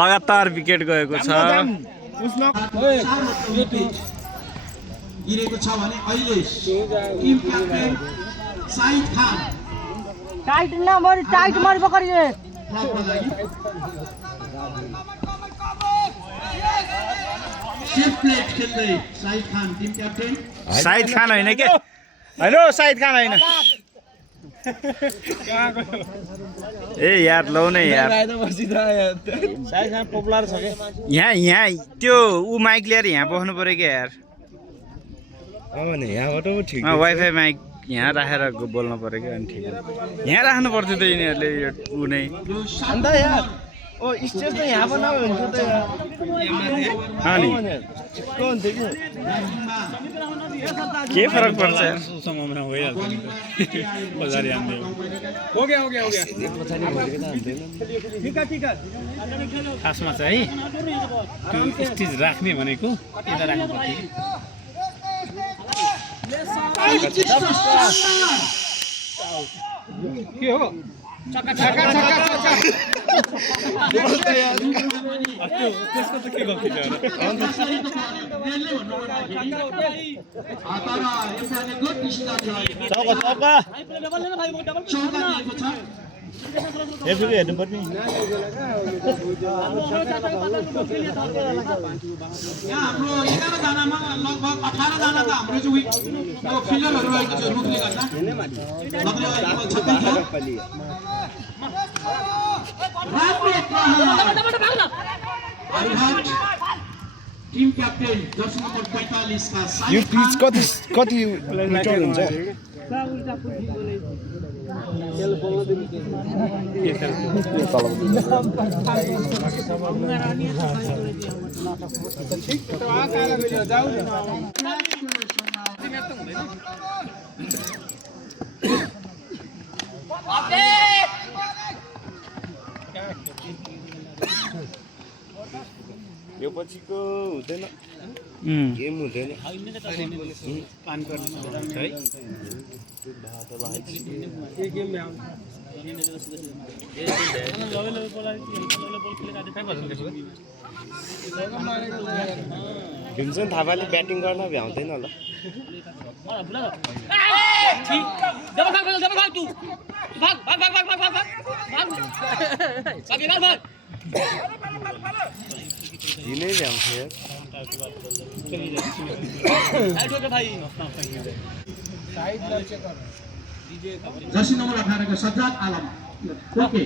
लगातार विकेट गएको छ। गिरेको छ भने अहिले टिम क्याप्टेन साइद खान टाइट नम्बर टाइट मार पकडिए सेफ प्लेट खेल्दै साइद खान टिम क्याप्टेन। साइद खान होइन के हेलो साइद खान होइन ए यार लौ नै यार साइद खान पपुलर छ के यहाँ त्यो ऊ माइक लिएर यहाँ बस्नु पर्यो क्या यार। यहाँबाट ठिक वाइफाई माइक यहाँ राखेर बोल्नु पर्यो क्या अनि ठिक यहाँ राख्नु पर्थ्यो त यिनीहरूले यो ऊ नै अन्त यार ओ स्टेज त यहाँ बनाउ हुन्छ त यार अनि चिक्को हुन्थ्यो कि के फरक पर्छ यार समयमा भइहाल्छ नि बजारी हान्दै हो गया खासमा चाहिँ त्यो स्टेज राख्ने भनेको यता राख्नु पर्थ्यो के हो त्यसको त के गल्ती फेरि हेर्नु पर्ने हाम्रो 11 जनामा लगभग 18 जना त हाम्रो चाहिँ फिल्डरहरु रहेको छ रुखले गर्दा टिम क्याप्टेन जर्सी नम्बर 45 का यो पिच कति मिटर हुन्छ यो पछिको हुँदैन गेम हुँदैन भीमसेन थापाले ब्याटिङ गर्न भ्याउँदैन होला दिनै भ्याउँछ जर्सी नम्बर 18 का सज्जाद आलम ओके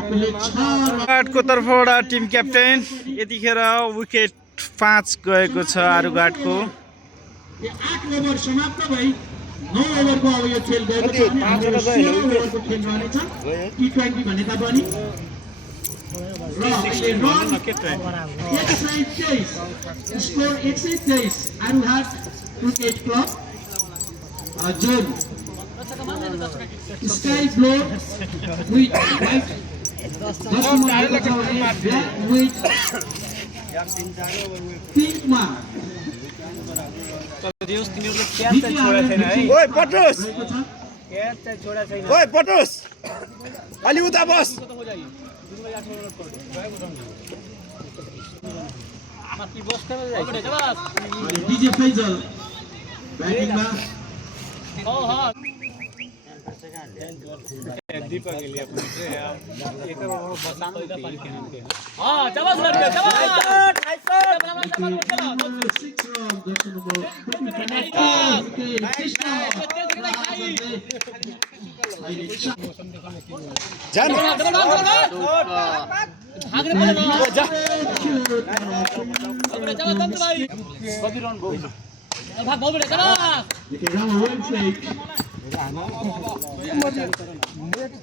आरुघाटको तर्फबाट टिम क्याप्टेन यतिखेर विकेट 5 गएको छ आरुघाटको। 8 ओभर समाप्त भई 9 ओभरको अब यो खेल गएको छ भने हाम्रो 16 ओभरको खेल रहनेछ टी20 भने तापनि र अहिले run 123 score 123 Arughat cricket club जोन sky blue with white with pink one ओइ पटोस ओइ पटोस अलि उता बस डीजे फैजल बैटिङमा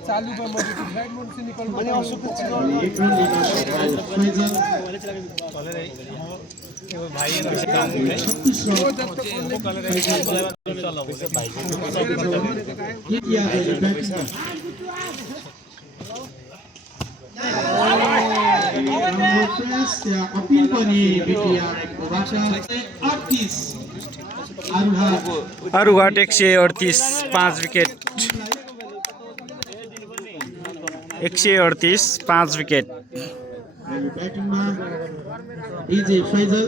चालू में राइट मोड से निकल अपील पनि बिटिआरबाट 38 Arughat 138 5 wicket. 138 5 wicket ब्याटिङमा DJ Faisal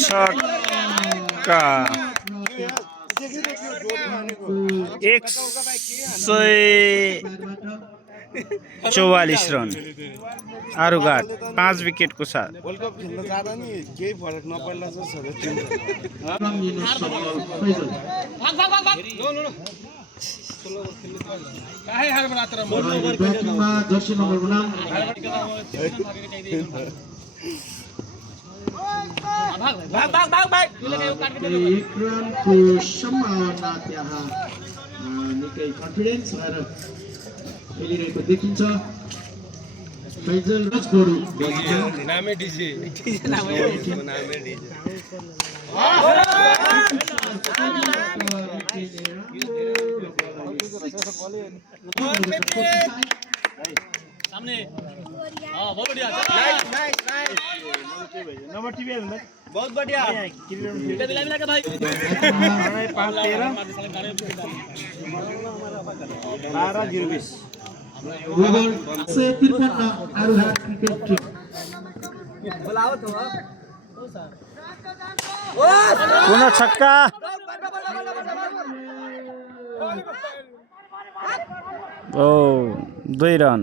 छक्का 144 रन आरुघाट 5 विकेट को साथ वर्ल्ड कप खेल्न जाँदा नि केही फरक नपर्ला जस्तो छ टिम ब्याटिङमा जर्सी नम्बर 9 एक रनको सम्भावना त्यहाँ निकै कन्फिडेन्स भएर खेलिरहेको देखिन्छ फैजल रजबोडु नामै डिजे नंबर टीवी बहुत बढ़िया ओभर से 53 आरुहाट क्रिकेट टीम पुनः छक्का ओ 2 रन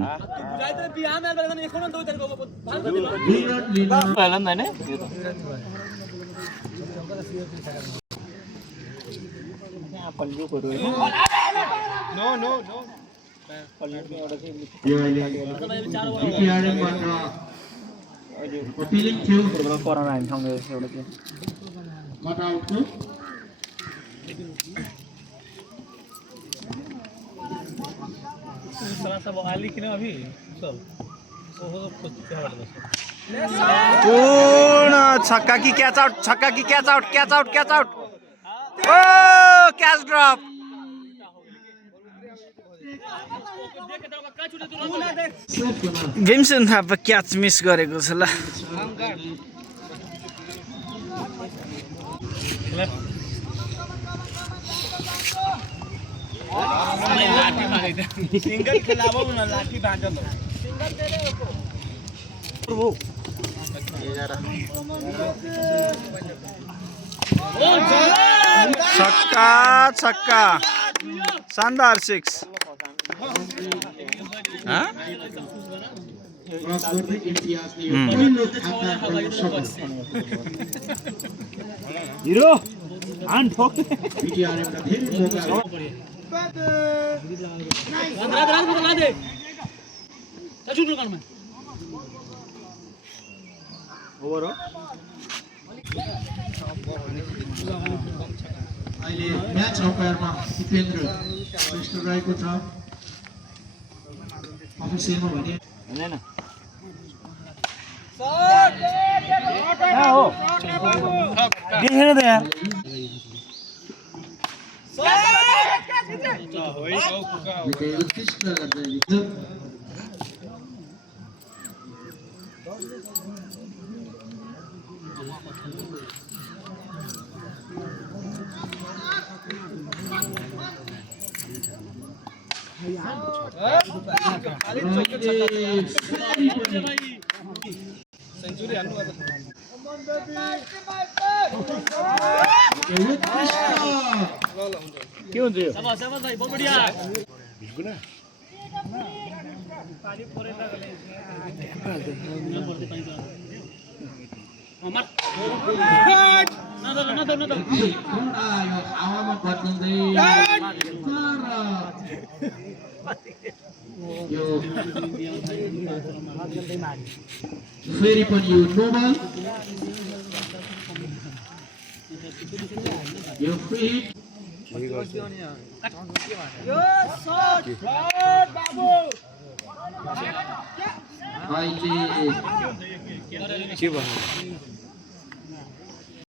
अपीलिङ थियो कोरोना हामीसँग एउटा के कट आउटको पूर्ण छक्का की कैच आउट ओ catch drop Bhimsen Thapa catch miss गरेको छ ल सिंगल खेलाबो न लाठी बाँधल छक्का शानदार 6 क्रस गर्दै इम्तियाजले पहिलो खाता गर्न सक्यो हिरो हान ठोक बिटिआरएमका धेरै मौका अहिले म्याच अम्पायरमा दिपेन्द्र श्रेष्ठ रहेको छ अफिसियलमा भने उत्कृष्ट सेन्चुरी हान्नु के हुन्छ यो हावामा बदलिँदै यो फेरि पनि यो नोबल यो फ्री अहिले